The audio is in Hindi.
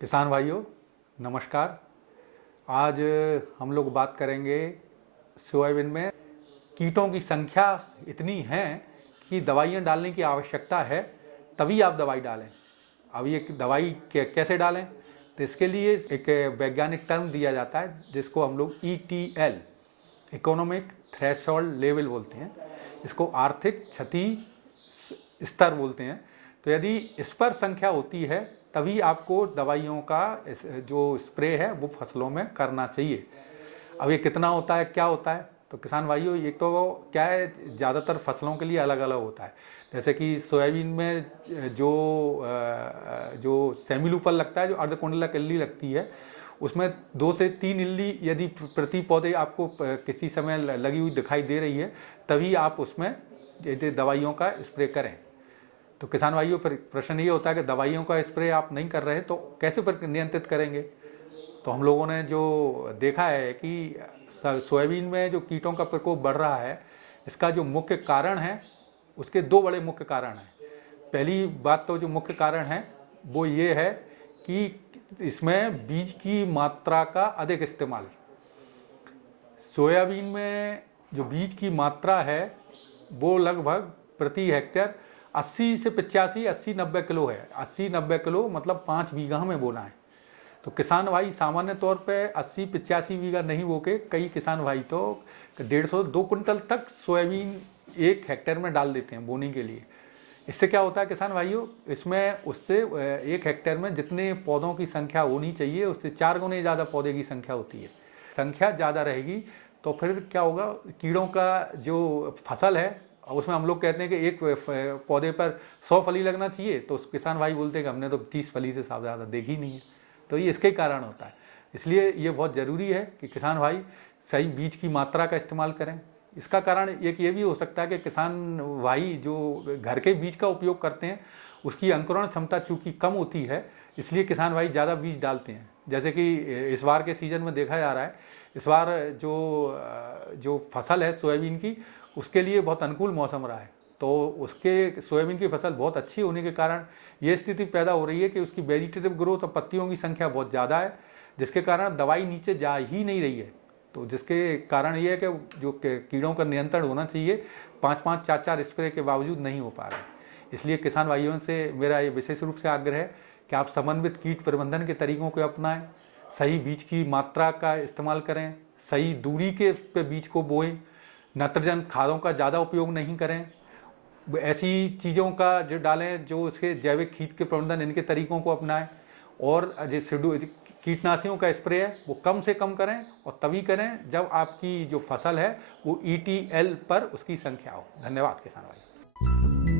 किसान भाइयों नमस्कार। आज हम लोग बात करेंगे सोयाबीन में कीटों की संख्या इतनी है कि दवाइयाँ डालने की आवश्यकता है, तभी आप दवाई डालें। अब ये दवाई कैसे डालें, तो इसके लिए एक वैज्ञानिक टर्म दिया जाता है जिसको हम लोग ETL इकोनॉमिक थ्रेशोल्ड लेवल बोलते हैं। इसको आर्थिक क्षति स्तर बोलते हैं। तो यदि इस पर संख्या होती है तभी आपको दवाइयों का जो स्प्रे है वो फसलों में करना चाहिए। अब ये कितना होता है, क्या होता है, तो किसान भाइयों ये तो क्या है, ज़्यादातर फसलों के लिए अलग अलग होता है। जैसे कि सोयाबीन में जो सेमिलूपल लगता है, जो अर्धकुंडलक इल्ली लगती है, उसमें 2 से 3 इल्ली यदि प्रति पौधे आपको किसी समय लगी हुई दिखाई दे रही है, तभी आप उसमें दवाइयों का स्प्रे करें। तो किसान भाइयों पर प्रश्न ये होता है कि दवाइयों का स्प्रे आप नहीं कर रहे तो कैसे नियंत्रित करेंगे। तो हम लोगों ने जो देखा है कि सोयाबीन में जो कीटों का प्रकोप बढ़ रहा है, इसका जो मुख्य कारण है, उसके 2 बड़े मुख्य कारण हैं। पहली बात तो जो मुख्य कारण है वो ये है कि इसमें बीज की मात्रा का अधिक इस्तेमाल। सोयाबीन में जो बीज की मात्रा है वो लगभग प्रति हेक्टेयर 80 से 85, 80-90 किलो है। 80-90 किलो मतलब 5 बीघा में बोना है। तो किसान भाई सामान्य तौर पे 80-85 बीघा नहीं बो के कई किसान भाई तो 150-2 कुंटल तक सोयाबीन 1 हेक्टेयर में डाल देते हैं बोने के लिए। इससे क्या होता है किसान भाइयों, इसमें उससे 1 हेक्टेयर में जितने पौधों की संख्या होनी चाहिए उससे 4 गुने ज़्यादा पौधे की संख्या होती है। संख्या ज़्यादा रहेगी तो फिर क्या होगा, कीड़ों का जो फसल है उसमें हम लोग कहते हैं कि एक पौधे पर 100 फली लगना चाहिए, तो किसान भाई बोलते हैं कि हमने तो 30 फली से ज़्यादा देखी नहीं है। तो ये इसके कारण होता है। इसलिए ये बहुत ज़रूरी है कि किसान भाई सही बीज की मात्रा का इस्तेमाल करें। इसका कारण एक ये भी हो सकता है कि किसान भाई जो घर के बीज का उपयोग करते हैं उसकी अंकुरण क्षमता चूँकि कम होती है, इसलिए किसान भाई ज़्यादा बीज डालते हैं। जैसे कि इस बार के सीज़न में देखा जा रहा है, इस बार जो फसल है सोयाबीन की, उसके लिए बहुत अनुकूल मौसम रहा है। तो उसके सोयाबीन की फसल बहुत अच्छी होने के कारण ये स्थिति पैदा हो रही है कि उसकी वेजिटेटिव ग्रोथ और पत्तियों की संख्या बहुत ज़्यादा है, जिसके कारण दवाई नीचे जा ही नहीं रही है। तो जिसके कारण ये है कि जो कीड़ों का नियंत्रण होना चाहिए 5-5, 4-4 स्प्रे के बावजूद नहीं हो पा रहा है। इसलिए किसान भाइयों से मेरा ये विशेष रूप से आग्रह है कि आप समन्वित कीट प्रबंधन के तरीकों को अपनाएं, सही बीज की मात्रा का इस्तेमाल करें, सही दूरी के पे बीज को बोएं, नाइट्रोजन खादों का ज़्यादा उपयोग नहीं करें, ऐसी चीज़ों का जो डालें जो उसके जैविक कीट के प्रबंधन इनके तरीकों को अपनाएं, और जो कीटनाशियों का स्प्रे है वो कम से कम करें और तभी करें जब आपकी जो फसल है वो ETL पर उसकी संख्या हो। धन्यवाद किसान भाई।